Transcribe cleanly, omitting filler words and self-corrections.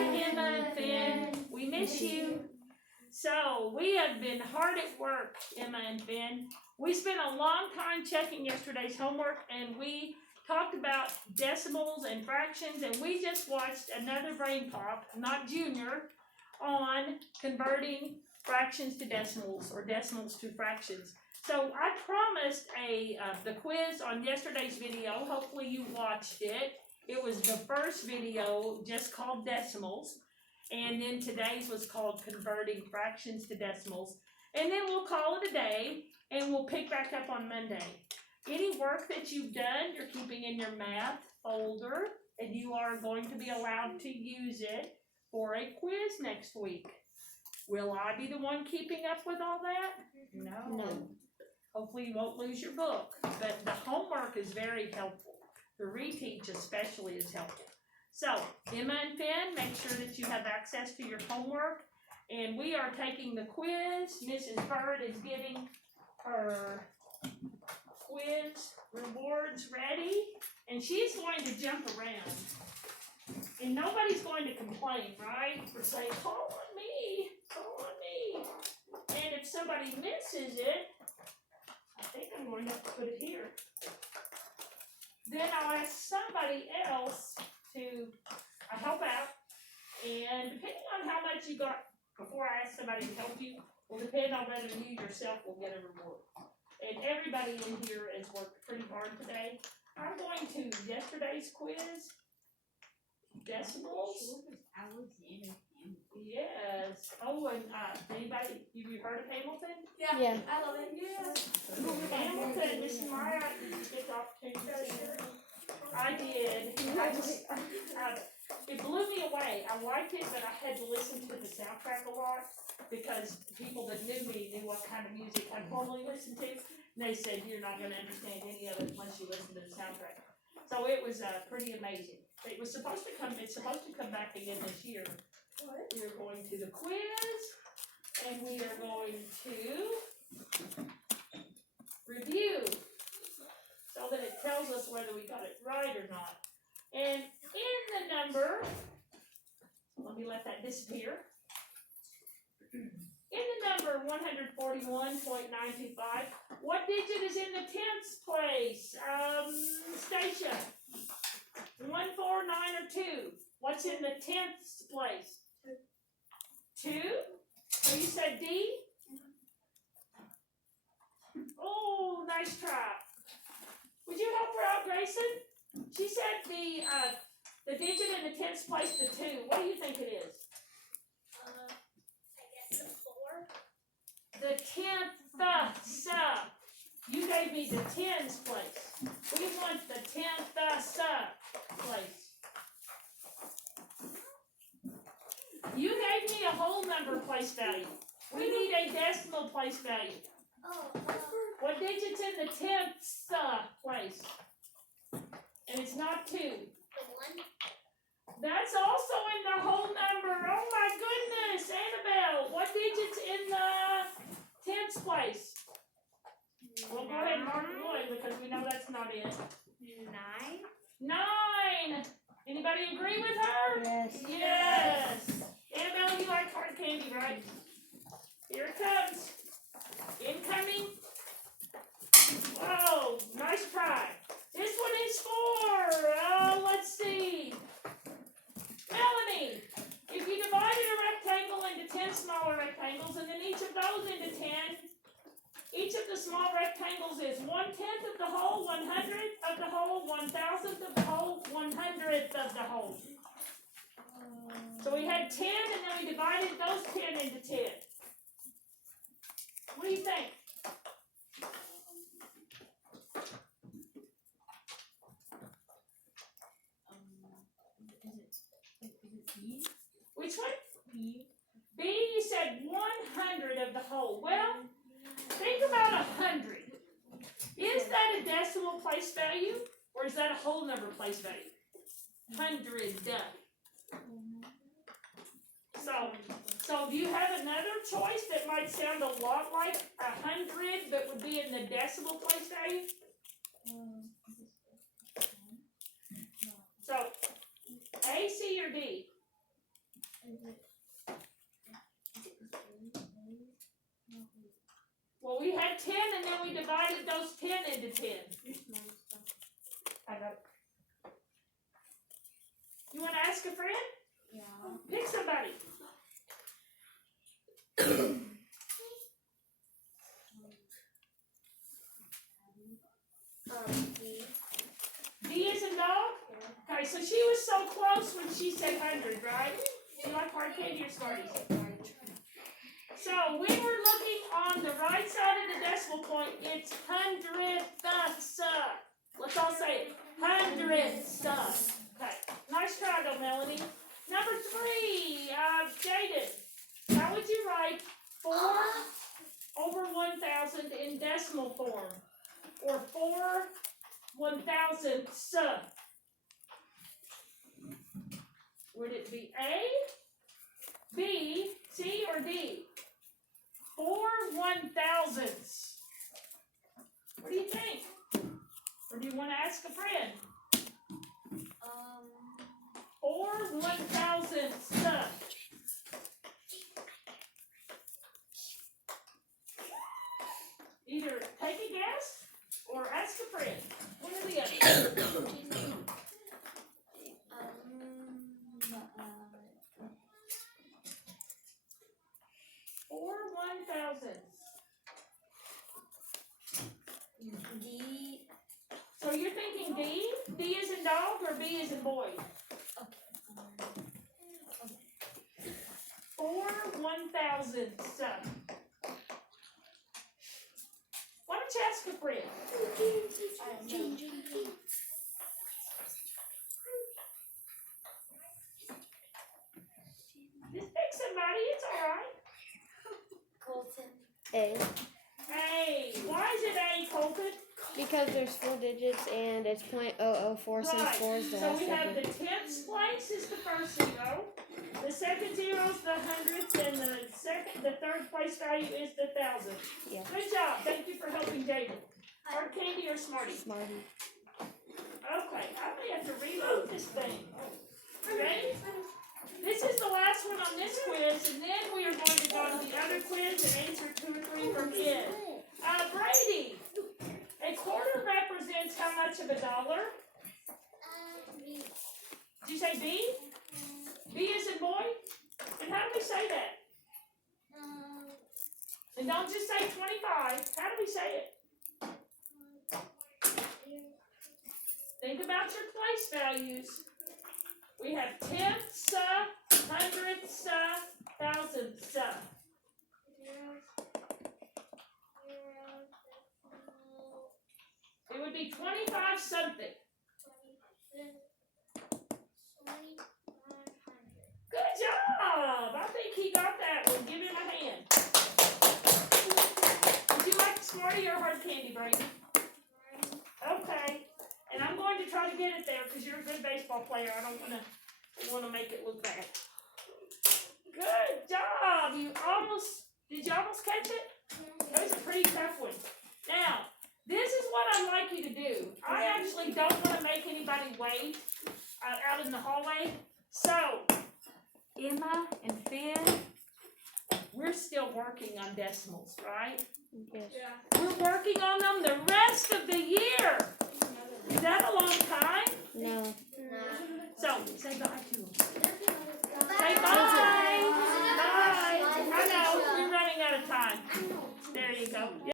Emma and Finn. We miss you. So, we have been hard at work, Emma and Finn. We spent a long time checking yesterday's homework, and we talked about decimals and fractions, and we just watched another brain pop, not Junior, on converting fractions to decimals or decimals to fractions. So I promised the quiz on yesterday's video. Hopefully you watched it. It was the first video just called decimals, and then today's was called converting fractions to decimals. And then we'll call it a day, and we'll pick back up on Monday. Any work that you've done, you're keeping in your math folder, and you are going to be allowed to use it for a quiz next week. Will I be the one keeping up with all that? No. Hopefully you won't lose your book, but the homework is very helpful. The reteach especially is helpful. So, Emma and Finn, make sure that you have access to your homework, and we are taking the quiz. Mrs. Bird is getting her quiz rewards ready, and she's going to jump around. And nobody's going to complain, right? For saying, call on me. And if somebody misses it, I think I'm going to have to put it here. Then I'll ask somebody else to help out. And depending on how much you got before I ask somebody to help you, will depend on whether you yourself will get a reward. And everybody in here has worked pretty hard today. I'm going to yesterday's quiz. Decimals. Yes. Oh, and anybody, have you heard of Hamilton? Yeah. I love it. Yeah. Hamilton, Miss Meyer, I didn't get the opportunity to share. I did. It blew me away. I liked it, but I had to listen to the soundtrack a lot because people that knew me knew what kind of music I normally listen to. And they said, you're not going to understand any of it unless you listen to the soundtrack. So it was pretty amazing. It's supposed to come back again this year. We are going to the quiz, and we are going to review so that it tells us whether we got it right or not. And in the number, let me let that disappear. In the number 141.925, what digit is in the tens place? Stacia, 1, 4, 9, or 2? What's in the tenths place? 2? So you said D? Oh, nice try. Would you help her out, Grayson? She said the digit in the tens place, the 2. What do you think it is? I guess a 4. The tenth. You gave me the tens place. We want the tenth place. You gave me a whole number place value. We need a decimal place value. What digit's in the tenth place? And it's not 2. The 1. That's also in the whole number. Oh my goodness, Annabelle. What digit's in the tenth place? We'll go ahead and mark 1 because we know that's not it. 9. Anybody agree with her? Yes. Yes. Annabelle, you like hard candy, right? Here it comes. Incoming. Whoa, nice try. This one is 4. Let's see. Melanie, if you divided a rectangle into 10 smaller rectangles and then each of those into 10, each of the small rectangles is 1/10 of the whole, 1/100th of the whole, 1,000th of the whole, 100th of the whole. So we had 10 and then we divided those 10 into 10. What do you think? Which one? B. B, you said 100 of the whole. Well, think about 100. Is that a decimal place value, or is that a whole number place value? 100. So do you have another choice that might sound a lot like 100, but would be in the decimal place value? So, A, C, or D? divided those 10 into 10. I got it. You wanna ask a friend? Yeah. Pick somebody. D. D as in dog? Okay, so she was so close when she said 100, right? You like hard candy or Smarties? So we were looking on the right side of the decimal point. It's hundredths. Let's all say it. Hundredths. Okay. Nice try though, Melanie. Number 3, Jaden. How would you write 4 over 1,000 in decimal form? Or 4 1,000ths? Would it be A, B, C, or D? 4 1,000ths. What do you think? Or do you want to ask a friend? 4 1,000ths. Either take a guess or ask a friend. One or the other. 4 1,000ths. D. So you're thinking D? D is in dog or B is in boy? 4 1,000ths. Why don't you ask a friend? Just pick somebody, it's alright. Colton. A. Hey, why is it A, Colton? Because there's 4 digits and it's .004 since Right. 4 is the So last we have the digit. tenths place is the first 0. The second 0 is the hundredth, and the third place value is the thousandth. Yeah. Good job. Thank you for helping David. Hard candy or Smarties? Smarty. Okay, I may have to reload this thing. Ready? This is the last one on this quiz, and then we are going to go to the other quiz and answer 2 or 3 from it. Brady, a quarter represents how much of a dollar? B. Did you say B? B is in boy? And how do we say that? And don't just say 25. How do we say it? Think about your place values. We have tenths, hundredths, thousandths. It would be 25 something. Good job! I think he got that one. Give him a hand. Would you like Smartie or hard candy, Brady? Okay. And I'm going to try to get it there because you're a good baseball player. I don't want to make it look bad. Good job! Did you almost catch it? That was a pretty tough one. Now, this is what I'd like you to do. I actually don't want to make anybody wait out in the hallway. So, Emma and Finn, we're still working on decimals, right? Yes. We're working on them the rest of the year. Is that a long time? No. So, say bye to them. Say Bye. bye. Bye. I know, we're running out of time. There you go.